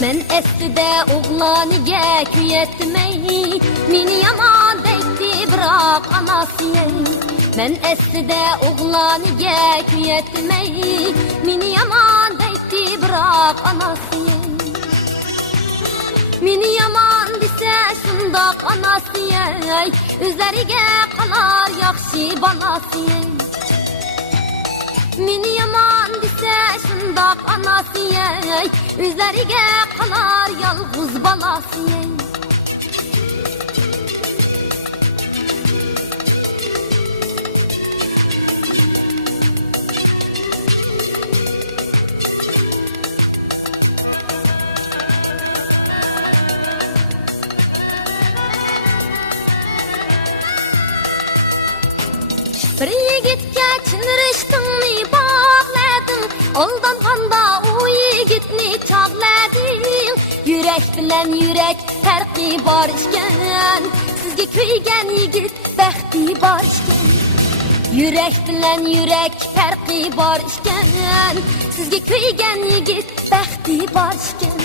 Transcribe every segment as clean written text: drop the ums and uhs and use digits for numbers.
Men eside oğlaniga kuyetmey, meni yaman deydi biroq anasiyey. Men eside oğlaniga kuyetmey, meni yaman deydi biroq anasiyey. Meni yaman dese şundaq anasiyey, üzeriga qalar yaxshi balasiyey. Meni yaman dese şundaq anasiyey, üzeriga qalar yalğız balasiyey. Bir yigitga chinrishtimni bog'ladim, aldanganda u yigitni chog'ladim. Yurak bilan yurak farqi bor ekan, sizga kuygan yigit baxti bor ekan. Yurak bilan yurak farqi bor ekan, sizga kuygan yigit baxti bor ekan.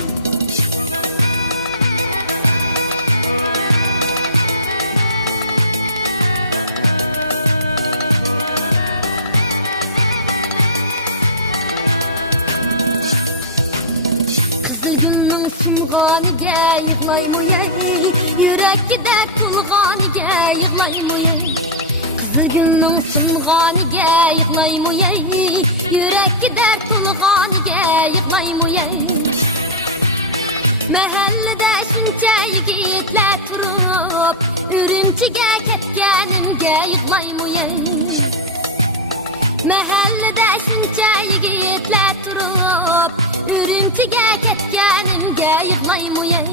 Gülning sunganiga yig'laymoyay, yurakida to'lganiga yig'laymoyay. Qizil gulning sunganiga yig'laymoyay, yurakida to'lganiga yig'laymoyay. Mahallada shuncha yigitlar turib, Urumchiga ketganimga yig'laymoyay. Mahallada shuncha yigitlar turib, Urumchiga ketganimga yig'laymoyay.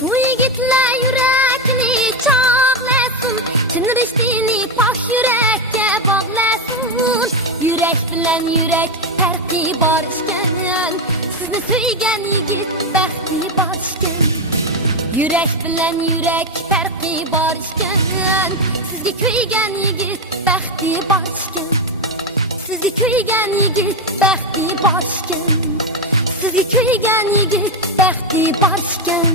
Şu yigitlar yurakni chog'lasin, chinrishtini posh yurakka bog'lasin. Yurak bilan yurak farqi bor ekan, sizni suygan yigit baxti bor ekan. Yurak bilan yurak farqi bor ekan, sizga kuygan yigit baxti bor ekan. Sizga kuygan yigit baxti bor ekan. Sizga kuygan yigit baxti bor ekan.